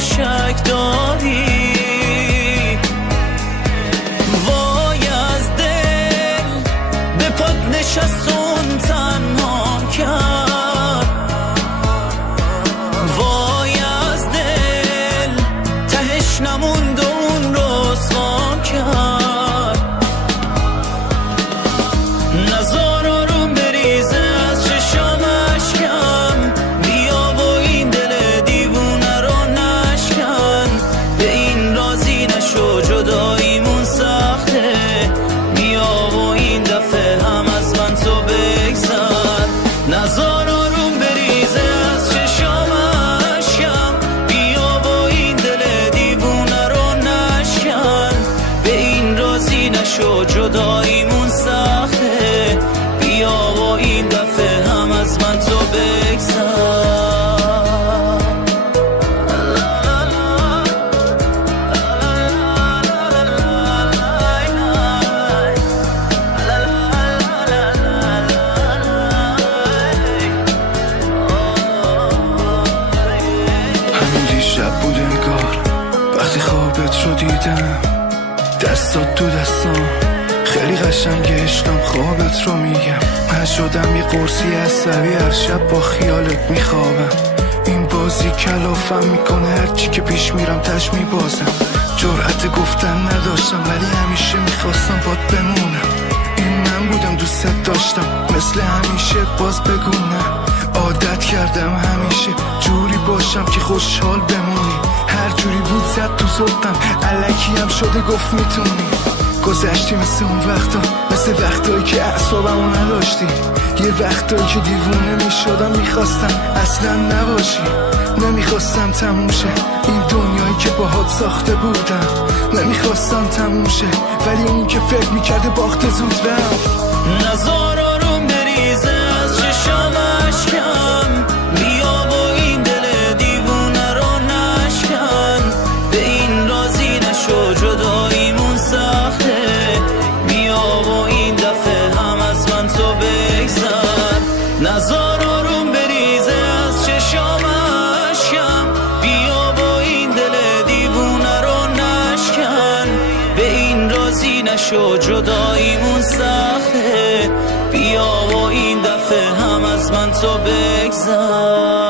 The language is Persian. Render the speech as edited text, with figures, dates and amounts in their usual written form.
شک داری. وای از دل به پاد نشستون تنها کرد. وای از دل تهش نموند اون رسوا کرد. نزار آروم بریزه از چشام اشکم، بیا و این دل دیوونه رو نشکن. به این راضی نشو جداییمون سخته، بیا و این دفعه هم از من تو بگذر. نزار آروم بریزه از چشام اشکم، بیا و این دل دیوونه رو نشکن. به این راضی نشو جداییمون سخته، بیا و این دفعه هم از من تو بگذر. همین دیشب بود انگار وقتی خوابت رو دیدم، دستات تو دستام خیلی قشنگ عشقم. خوابت رو میگم من شدم یه قرصی عصبی، هر شب با خیالت میخوابم. این بازی کلافم میکنه، هرچی که پیش میرم تش میبازم. جرأت گفتن نداشتم ولی همیشه میخواستم باد بمونم. این من بودم دوست داشتم مثل همیشه، باز بگو نه. عادت کردم همیشه جوری باشم که خوشحال بمونی. هر جوری بود زد تو ذوقم، الکی هم شده گفت میتونی. گذشتی مثل اون وقتا، مثل وقتایی که اعصابمو نداشتی. یه وقتایی که دیوونه میشدم میخواستم اصلا نباشی. نمیخواستم تموم شه این دنیایی که باهات ساخته بودم. نمیخواستم تموم شه ولی اون که فکر میکرده باخته زود رفت. نزار آروم بریزه از چشام اشکم، بیا و این دل دیوونه رو نشکن. به این راضی نشو جداییمون سخته، بیا و این دفعه هم از من تو بگذر. نزار آروم بریزه از چشام اشکم، بیا و این دل دیوونه رو نشکن. به این راضی نشو جداییمون سخته، بیا و این دفعه هم از من تو بگذر.